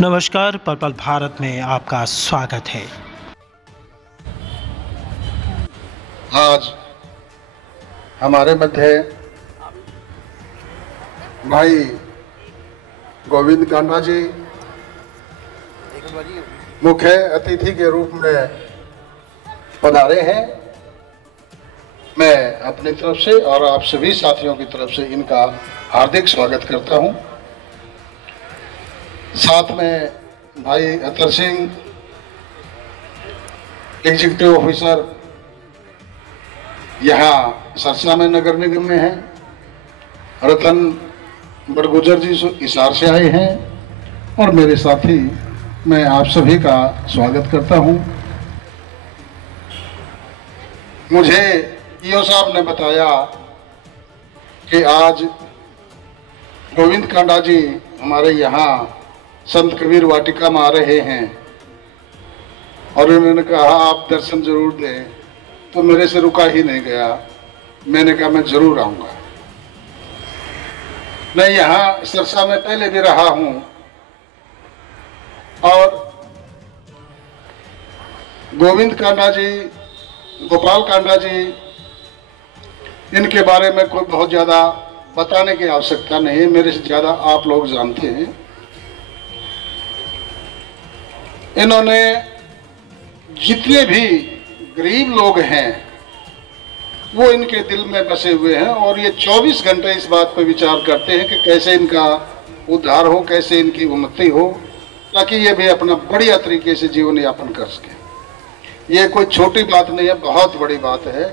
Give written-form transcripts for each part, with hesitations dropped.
नमस्कार, पर्पल भारत में आपका स्वागत है। आज हमारे मध्य भाई गोविंद कांडा जी मुख्य अतिथि के रूप में पधारे हैं। मैं अपनी तरफ से और आप सभी साथियों की तरफ से इनका हार्दिक स्वागत करता हूं। साथ में भाई अतर सिंह, एग्जीक्यूटिव ऑफिसर यहाँ सरसा में नगर निगम में हैं। रतन बड़गुजर जी हिसार से आए हैं और मेरे साथी, मैं आप सभी का स्वागत करता हूं। मुझे ईओ साहब ने बताया कि आज गोविंद कांडा जी हमारे यहाँ संत कबीर वाटिका में आ रहे हैं और उन्होंने कहा आप दर्शन जरूर दें, तो मेरे से रुका ही नहीं गया। मैंने कहा मैं जरूर आऊंगा। मैं यहाँ सरसा में पहले भी रहा हूं और गोविंद कांडा जी, गोपाल कांडा जी, इनके बारे में कोई बहुत ज्यादा बताने की आवश्यकता नहीं है, मेरे से ज्यादा आप लोग जानते हैं। इन्होंने जितने भी गरीब लोग हैं वो इनके दिल में बसे हुए हैं और ये 24 घंटे इस बात पर विचार करते हैं कि कैसे इनका उद्धार हो, कैसे इनकी उन्नति हो, ताकि ये भी अपना बढ़िया तरीके से जीवन यापन कर सके। ये कोई छोटी बात नहीं है, बहुत बड़ी बात है।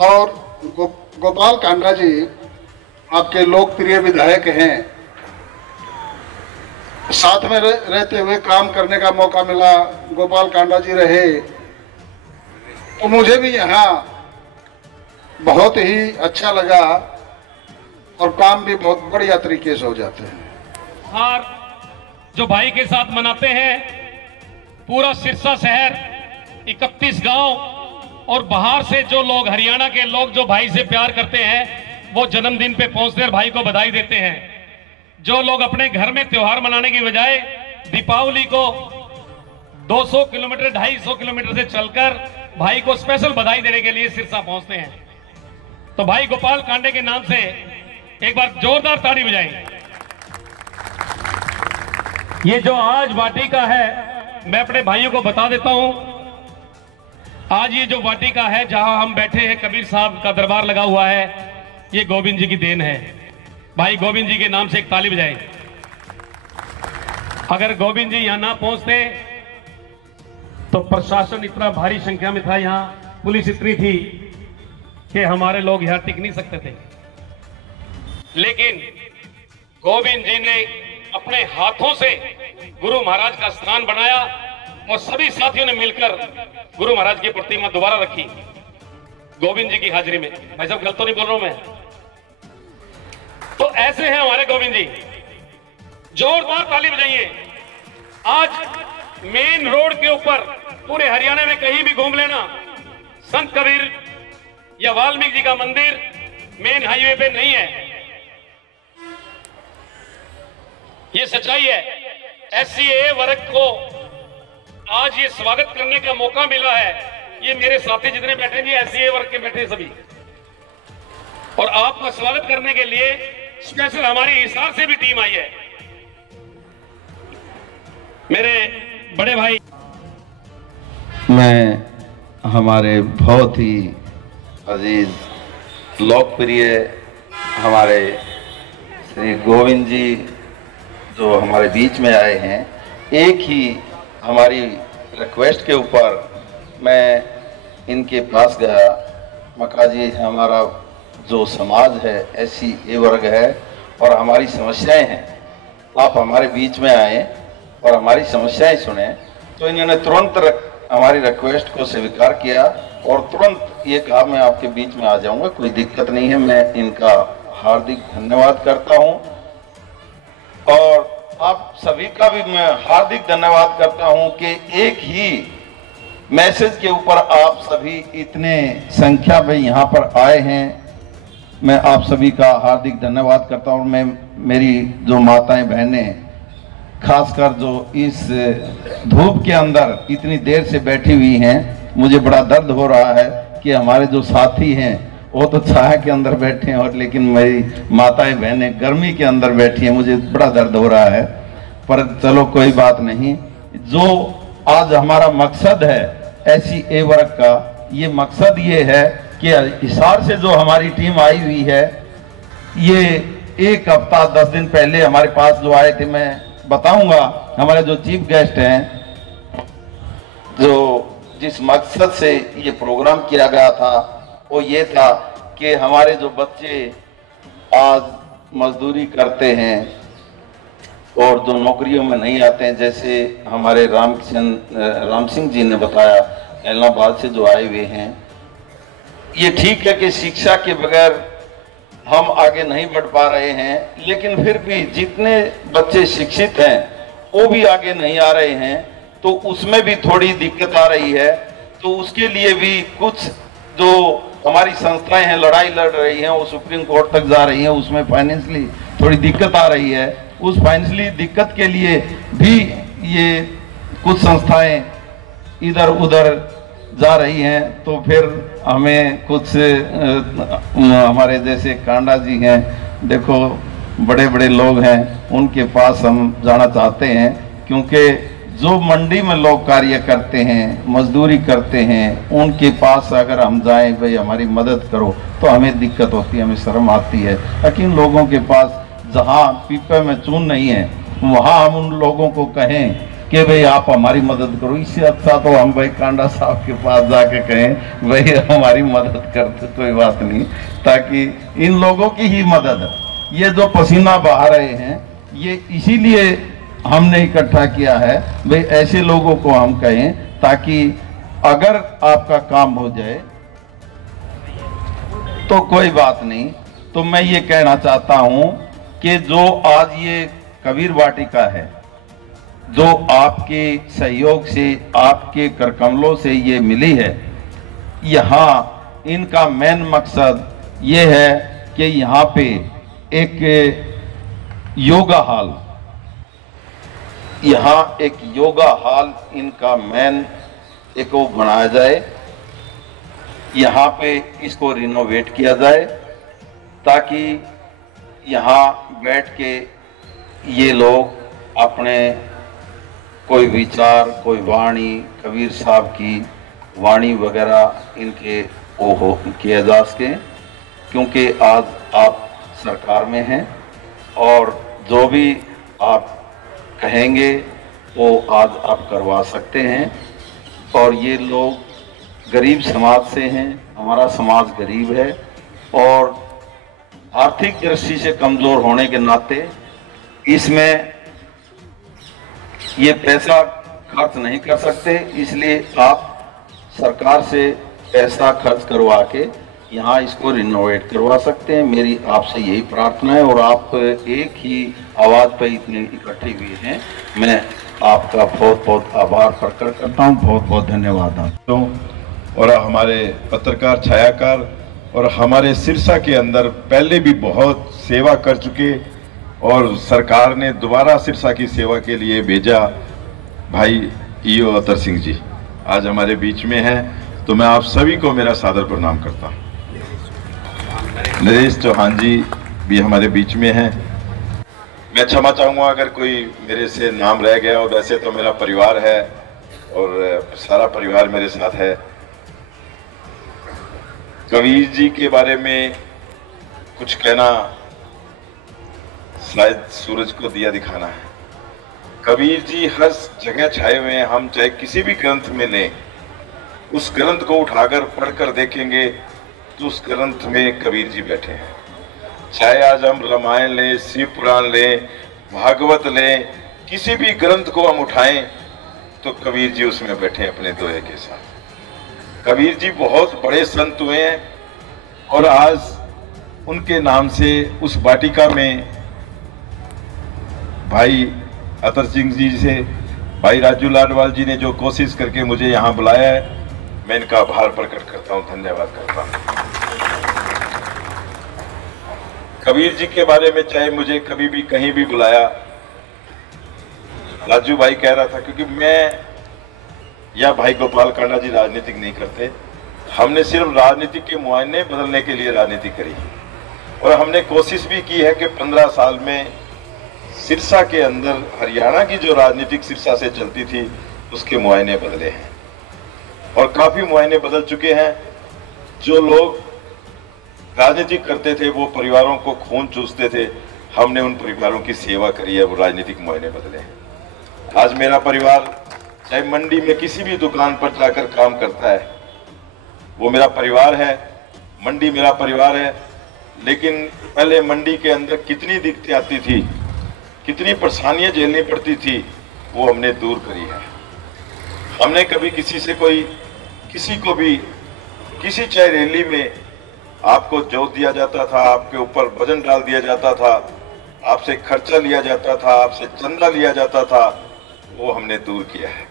और गोपाल कांडा जी आपके लोकप्रिय विधायक हैं। साथ में रहते हुए काम करने का मौका मिला, गोपाल कांडा जी रहे, तो मुझे भी यहाँ बहुत ही अच्छा लगा और काम भी बहुत बढ़िया तरीके से हो जाते हैं। हार जो भाई के साथ मनाते हैं, पूरा सिरसा शहर, 31 गांव और बाहर से जो लोग, हरियाणा के लोग जो भाई से प्यार करते हैं, वो जन्मदिन पे पहुंचते हैं, भाई को बधाई देते हैं। जो लोग अपने घर में त्योहार मनाने की बजाय दीपावली को 200 किलोमीटर 250 किलोमीटर से चलकर भाई को स्पेशल बधाई देने के लिए सिरसा पहुंचते हैं, तो भाई गोपाल कांडे के नाम से एक बार जोरदार ताली बजाएं। ये जो आज वाटिका है, मैं अपने भाइयों को बता देता हूं, आज ये जो वाटिका है जहां हम बैठे हैं, कबीर साहब का दरबार लगा हुआ है, ये गोविंद जी की देन है। भाई गोविंद जी के नाम से एक ताली बजाएं। अगर गोविंद जी यहां ना पहुंचते तो प्रशासन इतना भारी संख्या में था, यहां पुलिस इतनी थी कि हमारे लोग यहां टिक नहीं सकते थे। लेकिन गोविंद जी ने अपने हाथों से गुरु महाराज का स्थान बनाया और सभी साथियों ने मिलकर गुरु महाराज की प्रतिमा दोबारा रखी गोविंद जी की हाजिरी में। भाई साहब गलत तो नहीं बोल रहा हूं मैं? तो ऐसे हैं हमारे गोविंद जी, जोरदार ताली बजाइए। आज मेन रोड के ऊपर पूरे हरियाणा में कहीं भी घूम लेना, संत कबीर या वाल्मीकि जी का मंदिर मेन हाईवे पे नहीं है, ये सच्चाई है। SCA वर्ग को आज ये स्वागत करने का मौका मिला है। ये मेरे साथी जितने बैठे हैं, SCA वर्ग के बैठे सभी, और आपका स्वागत करने के लिए स्पेशल हमारी हिसार से भी टीम आई है। मेरे बड़े भाई, मैं हमारे बहुत ही अजीज, लोकप्रिय हमारे श्री गोविंद जी जो हमारे बीच में आए हैं, एक ही हमारी रिक्वेस्ट के ऊपर मैं इनके पास गया। मक्का जी, हमारा जो समाज है, SCA वर्ग है और हमारी समस्याएं हैं, आप हमारे बीच में आए और हमारी समस्याएं सुने। तो इन्होंने तुरंत हमारी रिक्वेस्ट को स्वीकार किया और तुरंत ये कहा मैं आपके बीच में आ जाऊंगा, कोई दिक्कत नहीं है। मैं इनका हार्दिक धन्यवाद करता हूं और आप सभी का भी मैं हार्दिक धन्यवाद करता हूं कि एक ही मैसेज के ऊपर आप सभी इतने संख्या में यहाँ पर आए हैं मैं आप सभी का हार्दिक धन्यवाद करता हूँ। मैं मेरी जो माताएं बहनें, खासकर जो इस धूप के अंदर इतनी देर से बैठी हुई हैं, मुझे बड़ा दर्द हो रहा है कि हमारे जो साथी हैं वो तो छाया के अंदर बैठे हैं, और लेकिन मेरी माताएं बहनें गर्मी के अंदर बैठी हैं। मुझे बड़ा दर्द हो रहा है, पर चलो कोई बात नहीं। जो आज हमारा मकसद है ऐसी ए वर्ग का, ये मकसद ये है कि हिसार से जो हमारी टीम आई हुई है, ये एक हफ्ता 10 दिन पहले हमारे पास जो आए थे, मैं बताऊंगा हमारे जो चीफ गेस्ट हैं, जो जिस मकसद से ये प्रोग्राम किया गया था वो ये था कि हमारे जो बच्चे आज मजदूरी करते हैं और जो नौकरियों में नहीं आते हैं, जैसे हमारे राम सिंह जी ने बताया इलाहाबाद से जो आए हुए हैं, ये ठीक है कि शिक्षा के बगैर हम आगे नहीं बढ़ पा रहे हैं, लेकिन फिर भी जितने बच्चे शिक्षित हैं वो भी आगे नहीं आ रहे हैं, तो उसमें भी थोड़ी दिक्कत आ रही है। तो उसके लिए भी कुछ जो हमारी संस्थाएं हैं लड़ाई लड़ रही हैं, वो सुप्रीम कोर्ट तक जा रही हैं, उसमें फाइनेंशियली थोड़ी दिक्कत आ रही है। उस फाइनेंशियली दिक्कत के लिए भी ये कुछ संस्थाएं इधर उधर जा रही हैं, तो फिर हमें कुछ हमारे जैसे कांडा जी हैं, देखो बड़े बड़े लोग हैं, उनके पास हम जाना चाहते हैं, क्योंकि जो मंडी में लोग कार्य करते हैं, मजदूरी करते हैं, उनके पास अगर हम जाएं, भाई हमारी मदद करो, तो हमें दिक्कत होती है, हमें शर्म आती है। लेकिन लोगों के पास जहां पीपे में चून नहीं है, वहां हम उन लोगों को कहें कि भाई आप हमारी मदद करो, इससे अच्छा तो हम भाई कांडा साहब के पास जाके कहें भाई हमारी मदद कर दो, कोई बात नहीं, ताकि इन लोगों की ही मदद, ये जो पसीना बहा रहे हैं, ये इसीलिए हमने इकट्ठा किया है, भाई ऐसे लोगों को हम कहें, ताकि अगर आपका काम हो जाए तो कोई बात नहीं। तो मैं ये कहना चाहता हूं कि जो आज ये कबीर वाटिका है, जो आपके सहयोग से, आपके करकमलों से ये मिली है, यहाँ इनका मेन मकसद ये है कि यहाँ पे एक योगा हॉल, यहाँ एक योगा हॉल इनका मेन एक वो बनाया जाए, यहाँ पे इसको रिनोवेट किया जाए, ताकि यहाँ बैठ के ये लोग अपने कोई विचार, कोई वाणी, कबीर साहब की वाणी वगैरह इनके वो हो किया जा सके, क्योंकि आज आप सरकार में हैं और जो भी आप कहेंगे वो आज आप करवा सकते हैं। और ये लोग गरीब समाज से हैं, हमारा समाज गरीब है और आर्थिक दृष्टि से कमजोर होने के नाते इसमें ये पैसा खर्च नहीं कर सकते, इसलिए आप सरकार से पैसा खर्च करवा के यहाँ इसको रिनोवेट करवा सकते हैं। मेरी आपसे यही प्रार्थना है, और आप एक ही आवाज़ पे इतने इकट्ठे हुए हैं, मैं आपका बहुत बहुत आभार प्रकट करता हूँ। बहुत बहुत धन्यवाद आपको। और हमारे पत्रकार, छायाकार और हमारे सिरसा के अंदर पहले भी बहुत सेवा कर चुके, और सरकार ने दोबारा सिरसा की सेवा के लिए भेजा भाई ईओ अतर सिंह जी आज हमारे बीच में हैं, तो मैं आप सभी को मेरा सादर प्रणाम करता हूँ। नरेश चौहान जी भी हमारे बीच में हैं। मैं क्षमा चाहूँगा अगर कोई मेरे से नाम रह गया, और वैसे तो मेरा परिवार है और सारा परिवार मेरे साथ है। कबीर जी के बारे में कुछ कहना शायद सूरज को दिया दिखाना है। कबीर जी हर जगह छाए हुए हैं। हम चाहे किसी भी ग्रंथ में लें, उस ग्रंथ को उठाकर पढ़कर देखेंगे तो उस ग्रंथ में कबीर जी बैठे हैं। चाहे आज हम रामायण लें, शिव पुराण लें, भागवत लें, किसी भी ग्रंथ को हम उठाएं तो कबीर जी उसमें बैठे हैं अपने दोहे के साथ। कबीर जी बहुत बड़े संत हुए हैं, और आज उनके नाम से उस वाटिका में भाई अतर सिंह जी से भाई राजू लाडवाल जी ने जो कोशिश करके मुझे यहाँ बुलाया है, मैं इनका आभार प्रकट करता हूँ, धन्यवाद करता हूँ। कबीर जी के बारे में चाहे मुझे कभी भी कहीं भी बुलाया, राजू भाई कह रहा था, क्योंकि मैं या भाई गोपाल कांडा जी राजनीतिक नहीं करते, हमने सिर्फ राजनीति के मुआयने बदलने के लिए राजनीति करी और हमने कोशिश भी की है कि 15 साल में सिरसा के अंदर हरियाणा की जो राजनीतिक सिरसा से चलती थी उसके मुआयने बदले हैं और काफी मुआयने बदल चुके हैं। जो लोग राजनीति करते थे वो परिवारों को खून चूसते थे, हमने उन परिवारों की सेवा करी है, वो राजनीतिक मुआयने बदले हैं। आज मेरा परिवार चाहे मंडी में किसी भी दुकान पर जाकर काम करता है, वो मेरा परिवार है, मंडी मेरा परिवार है। लेकिन पहले मंडी के अंदर कितनी दिक्कतें आती थी, कितनी परेशानियां झेलनी पड़ती थी, वो हमने दूर करी है। हमने कभी किसी से किसी को भी किसी चाहे रैली में आपको जोत दिया जाता था, आपके ऊपर वजन डाल दिया जाता था, आपसे खर्चा लिया जाता था, आपसे चंदा लिया जाता था, वो हमने दूर किया है।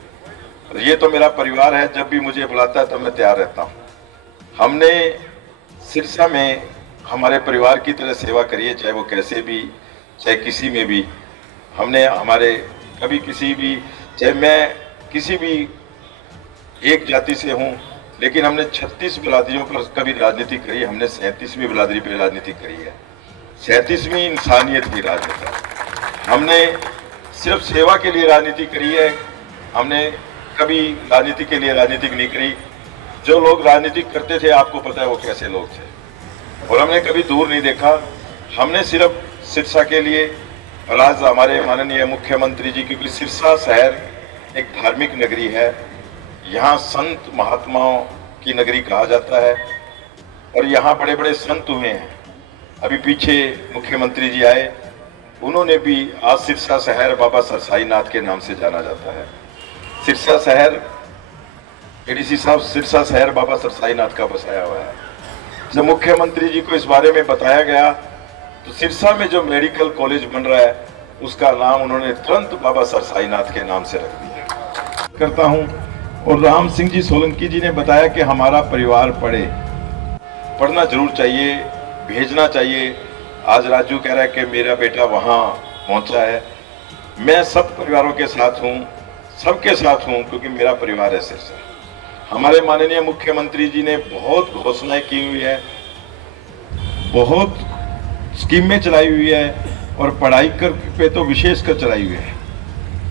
और ये तो मेरा परिवार है, जब भी मुझे बुलाता है तो मैं तैयार रहता हूँ। हमने सिरसा में हमारे परिवार की तरह सेवा करी है, चाहे वो कैसे भी, चाहे किसी में भी। हमने हमारे कभी किसी भी, चाहे मैं किसी भी एक जाति से हूँ, लेकिन हमने 36 बिरादरियों पर कभी राजनीति करी, हमने 37वीं बिरादरी पर राजनीति करी है, 37वीं इंसानियत की राजनीति। हमने सिर्फ सेवा के लिए राजनीति करी है, हमने कभी राजनीति के लिए राजनीति नहीं करी। जो लोग राजनीति करते थे आपको पता है वो कैसे लोग थे, और हमने कभी दूर नहीं देखा। हमने सिर्फ सिरसा के लिए, और आज हमारे माननीय मुख्यमंत्री जी, क्योंकि सिरसा शहर एक धार्मिक नगरी है, यहाँ संत महात्माओं की नगरी कहा जाता है और यहाँ बड़े बड़े संत हुए हैं। अभी पीछे मुख्यमंत्री जी आए, उन्होंने भी आज सिरसा शहर बाबा सरसाई नाथ के नाम से जाना जाता है। सिरसा शहर, एडीसी साहब, सिरसा शहर बाबा सरसाई नाथ का बसाया हुआ है। जब मुख्यमंत्री जी को इस बारे में बताया गया तो सिरसा में जो मेडिकल कॉलेज बन रहा है उसका नाम उन्होंने तुरंत बाबा सरसाई नाथ के नाम से रख दिया। करता हूँ। और राम सिंह जी सोलंकी जी ने बताया कि हमारा परिवार पढ़ना जरूर चाहिए, भेजना चाहिए। आज राजू कह रहा है कि मेरा बेटा वहाँ पहुँचा है। मैं सब परिवारों के साथ हूँ, सबके साथ हूँ, क्योंकि मेरा परिवार है सिरसा। हमारे माननीय मुख्यमंत्री जी ने बहुत घोषणाएं की हुई है, बहुत स्कीमें चलाई हुई है और पढ़ाई पे तो विशेषकर चलाई हुई है।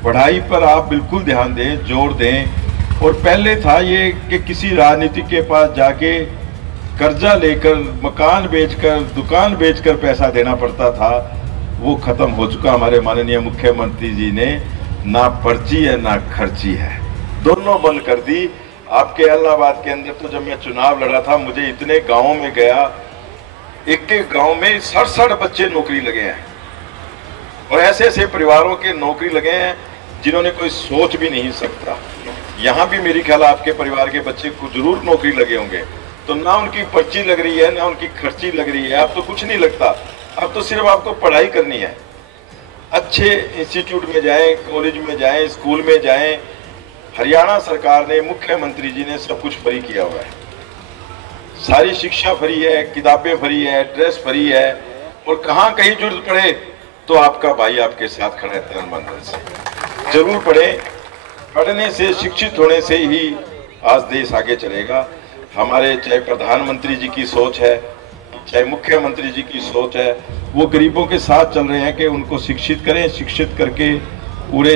पढ़ाई पर आप बिल्कुल ध्यान दें, जोर दें। और पहले था ये कि किसी राजनीतिक के पास जाके कर्जा लेकर, मकान बेचकर, दुकान बेचकर पैसा देना पड़ता था, वो खत्म हो चुका। हमारे माननीय मुख्यमंत्री जी ने ना पर्ची है ना खर्ची है, दोनों बंद कर दी। आपके इलाहाबाद के अंदर तो जब मैं चुनाव लड़ा था, मुझे इतने गाँवों में गया, एक एक गाँव में 60 बच्चे नौकरी लगे हैं और ऐसे ऐसे परिवारों के नौकरी लगे हैं जिन्होंने कोई सोच भी नहीं सकता। यहाँ भी मेरी ख्याल आपके परिवार के बच्चे को जरूर नौकरी लगे होंगे। तो ना उनकी पर्ची लग रही है ना उनकी खर्ची लग रही है, अब तो कुछ नहीं लगता। अब तो सिर्फ आपको पढ़ाई करनी है, अच्छे इंस्टीट्यूट में जाएं, कॉलेज में जाएं, स्कूल में जाएं। हरियाणा सरकार ने, मुख्यमंत्री जी ने सब कुछ फ्री किया हुआ है। सारी शिक्षा फ्री है, किताबें फ्री है, ड्रेस फ्री है। और कहाँ कहीं जरूरत पड़े तो आपका भाई आपके साथ खड़ा है तन मन धन से। जरूर पढ़ें, पढ़ने से, शिक्षित होने से ही आज देश आगे चलेगा। हमारे चाहे प्रधानमंत्री जी की सोच है, चाहे मुख्यमंत्री जी की सोच है, वो गरीबों के साथ चल रहे हैं कि उनको शिक्षित करें, शिक्षित करके पूरे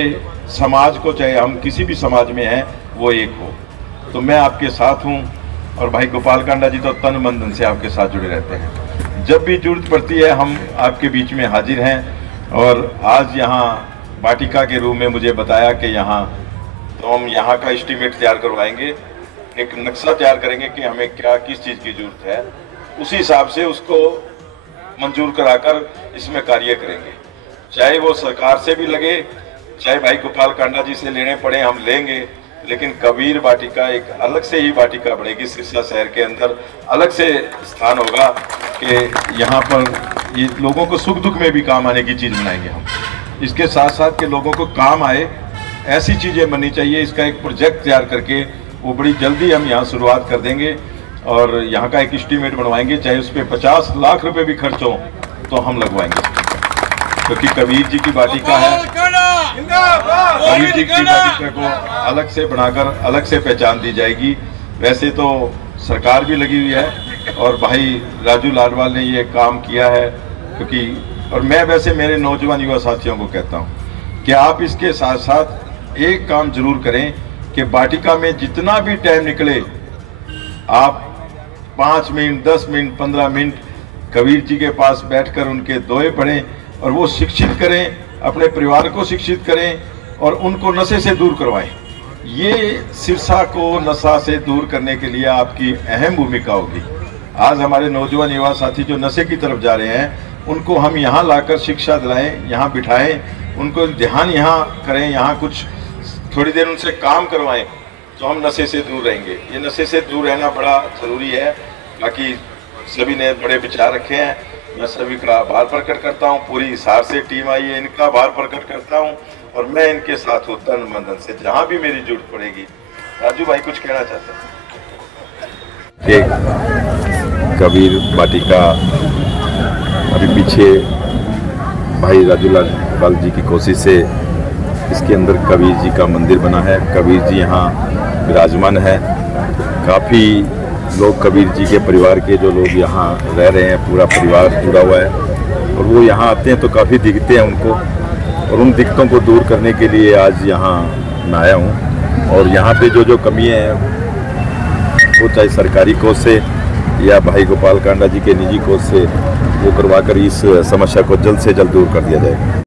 समाज को, चाहे हम किसी भी समाज में हैं, वो एक हो। तो मैं आपके साथ हूँ और भाई गोपाल कांडा जी तो तन मन धन से आपके साथ जुड़े रहते हैं। जब भी जरूरत पड़ती है हम आपके बीच में हाजिर हैं। और आज यहाँ वाटिका के रूम में मुझे बताया कि यहाँ तो हम यहाँ का एस्टीमेट तैयार करवाएंगे, एक नक्शा तैयार करेंगे कि हमें क्या किस चीज़ की जरूरत है, उसी हिसाब से उसको मंजूर कराकर इसमें कार्य करेंगे। चाहे वो सरकार से भी लगे, चाहे भाई गोपाल कांडा जी से लेने पड़े, हम लेंगे। लेकिन कबीर वाटिका एक अलग से ही वाटिका बनेगी, सिरसा शहर के अंदर अलग से स्थान होगा कि यहाँ पर ये लोगों को सुख दुख में भी काम आने की चीज़ बनाएंगे हम। इसके साथ साथ के लोगों को काम आए ऐसी चीज़ें बननी चाहिए। इसका एक प्रोजेक्ट तैयार करके वो बड़ी जल्दी हम यहाँ शुरुआत कर देंगे और यहाँ का एक एस्टीमेट बनवाएंगे, चाहे उस पर 50 लाख रुपए भी खर्च हो तो हम लगवाएंगे, क्योंकि कबीर जी की वाटिका है। कबीर जी की वाटिका को अलग से बनाकर अलग से पहचान दी जाएगी। वैसे तो सरकार भी लगी हुई है और भाई राजू लाडवाल ने ये काम किया है, क्योंकि और मैं वैसे मेरे नौजवान युवा साथियों को कहता हूँ कि आप इसके साथ साथ एक काम जरूर करें कि वाटिका में जितना भी टाइम निकले आप 5 minute, 10 minute, 15 minute Kabir ji के पास बैठकर उनके दोहे पढ़ें और वो शिक्षित करें, अपने परिवार को शिक्षित करें और उनको नशे से दूर करवाएं। ये सिरसा को नशा से दूर करने के लिए आपकी अहम भूमिका होगी। आज हमारे नौजवान युवा साथी जो नशे की तरफ जा रहे हैं उनको हम यहाँ लाकर शिक्षा दिलाएं, यहाँ बिठाएं, उनको ध्यान यहाँ करें, यहाँ कुछ थोड़ी देर उनसे काम करवाएं तो हम नशे से दूर रहेंगे। ये नशे से दूर रहना बड़ा ज़रूरी है। बाकी सभी ने बड़े विचार रखे हैं, मैं सभी का आभार प्रकट करता हूँ। पूरी हिसार से टीम आई है, इनका आभार प्रकट करता हूँ और मैं इनके साथ हूँ तन मन धन से, जहाँ भी मेरी जरूरत पड़ेगी। राजू भाई कुछ कहना चाहते हैं? कबीर वाटिका अभी पीछे भाई राजू लाडवाल जी की कोशिश से इसके अंदर कबीर जी का मंदिर बना है। कबीर जी यहाँ विराजमान है। काफ़ी लोग कबीर जी के परिवार के जो लोग यहाँ रह रहे हैं, पूरा परिवार जुड़ा हुआ है और वो यहाँ आते हैं तो काफ़ी दिखते हैं उनको, और उन दिक्कतों को दूर करने के लिए आज यहाँ मैं आया हूँ। और यहाँ पे जो कमी है वो चाहे सरकारी कोष से या भाई गोपाल कांडा जी के निजी कोष से वो करवाकर इस समस्या को जल्द से जल्द दूर कर दिया जाए।